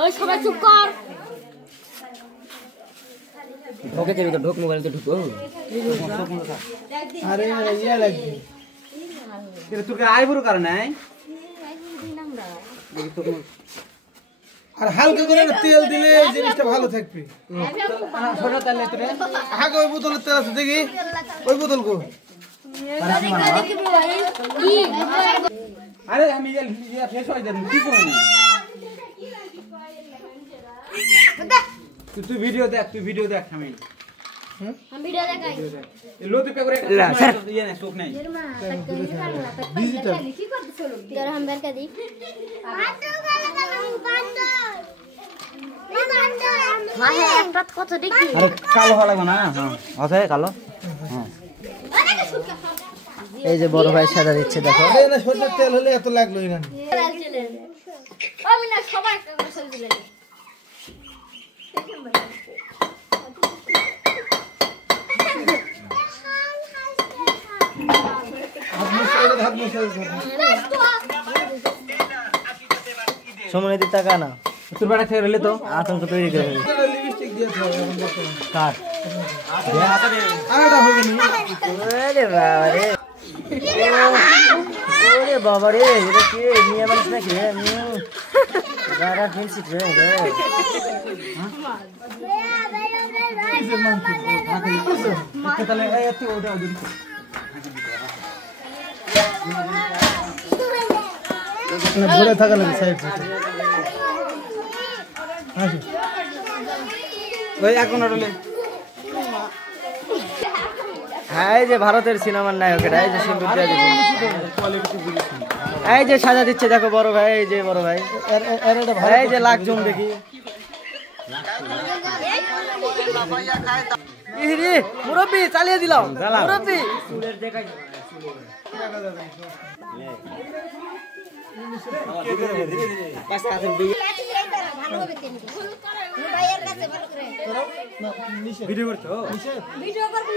ওই সবাই চুপ কর। ঢোকে কেন তো ঢোক মোবাইল তো ঢুকো আরে ইয়া লাগবে এর তোর আইবুর কারণ নাই আর হালকা করে তেল দিলে এই জিনিসটা ভালো থাকবে ছোট তেলে তোরে আগে ওই বোতলের তেল আছে দেখি ওই বোতল কো আরে আমি ইয়া ফেস হই দেন কি করব তুই ভিডিও দেখ আমি ভিডিও দেখাই লোতে পে করে ইয়া না শোক নাই ডিজিটাল তোর हम बेर का दी হ্যাঁ হ্যাঁ একটা কত দেখি আরে কালো হওয়া লাগবে না হ্যাঁ আছে কালো হ্যাঁ এই যে বড় ভাই সাদা দিচ্ছে দেখো আরে না সরষের তেল হলে এত লাগলোই না আমি না সবাই একটা করে ছবি তুলে দিই হাত মুছে সময় দিতে টাকা না তোর বাড়ি থেকে রেলে তো আতঙ্ক তৈরি করে লিপস্টিক দিয়ে দাও এখন বসো কাট আরেটা হবে না ওরে বাবা রে ওরে বাবা রে এটা কি নিয়ে মানুষ নাকি রে গাড়া ফেলছি রে তাহলে এত ওটা দিন না ধরে থাকা লাগে সাইড থেকে আসো ওই এখন ওটালে হ্যাঁ এই যে ভারতের সিনেমার নায়ক এটা এই যে সিন্দুর দিয়ে দিচ্ছে এই যে সাজা দিচ্ছে দেখো বড় ভাই এই যে বড় ভাই এর এটা ভালো এই যে লাখ জুম দেখি ইরে মুরব্বি চালিয়ে দিলাম মুরব্বি চুলের দেখাই পাঁচ কাছের দিকে ভালোভাবে তেল ভাইয়ের কাছে ভালো করে ভিডিও করছো ভিডিও করব